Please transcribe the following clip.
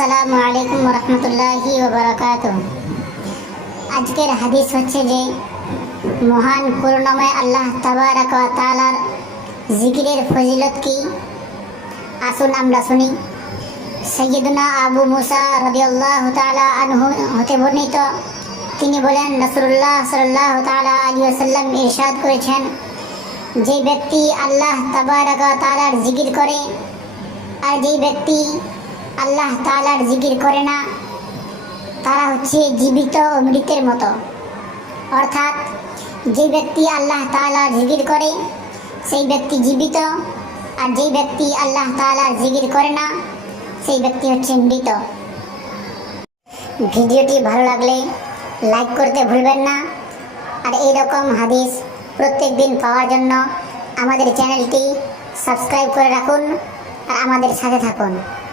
আসসালামু আলাইকুম রহমতুল্লাহি ওবরাকাত আজকের হাদিস হচ্ছে যে, মহান করুণাময় আল্লাহ তাবারাক ওয়া জিকিরের ফজিলত কি? আসুন আমরা শুনি। সৈয়দনা আবু মুসা রাদিয়াল্লাহু আনহু হতে বর্ণিত। তিনি বলেন নসরুল্লাহ সাল্লাল্লাহু তাআলা আলাইহি ওয়াসাল্লাম ইরশাদ করেছেন, যে ব্যক্তি আল্লাহ তাবারাক ওয়া তাআলার জিকির করে, আর যেই ব্যক্তি আল্লাহ তাআলার জিকির করে না। তারা হচ্ছে জীবিত ও মৃতের মতো। অর্থাৎ যে ব্যক্তি আল্লাহ তাআলার জিকির করে, সেই ব্যক্তি জীবিত। আর যেই ব্যক্তি আল্লাহ তাআলার জিকির করে না, সেই ব্যক্তি হচ্ছে মৃত। ভিডিওটি ভালো লাগলে লাইক করতে ভুলবেন না। আর এই রকম হাদিস প্রত্যেক দিন পাওয়ার জন্য আমাদের চ্যানেলটি সাবস্ক্রাইব করে রাখুন। আর আমাদের সাথে থাকুন।